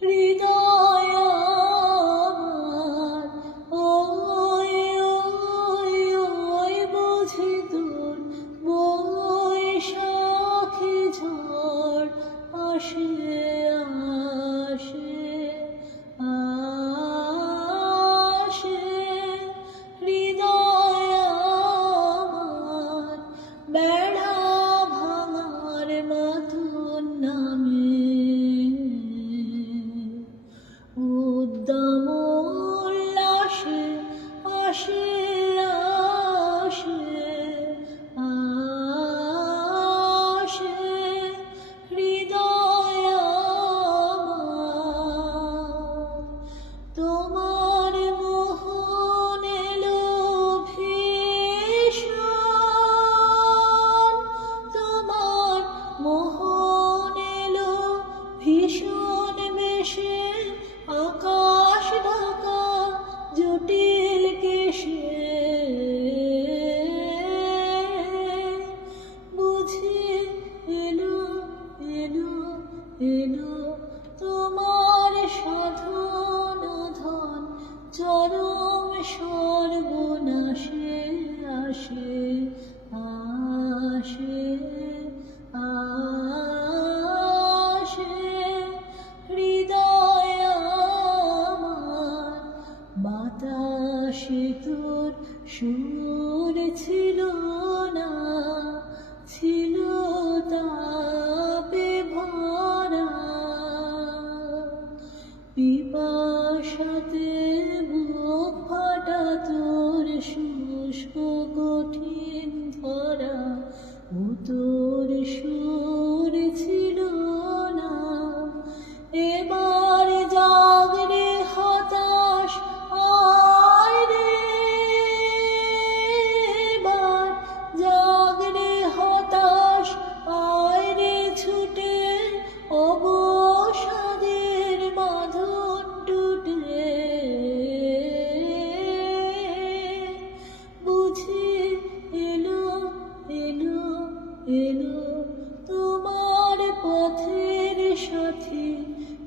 হৃদয় বুঝি দূর বই সাখে ঝড় আসে আসে আসে। হৃদয় বেড়া ভাঙার মাথুর নামে সুর ছিল না ছিল তাপে ভরা। পিপাসাতে বুক ফাটা তোর শুষ্ক কঠিন ধরা ও অবসাদের বাঁধন টুটলে বুঝে এলো এলো এলো তোমার পথের সাথী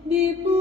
বিপুল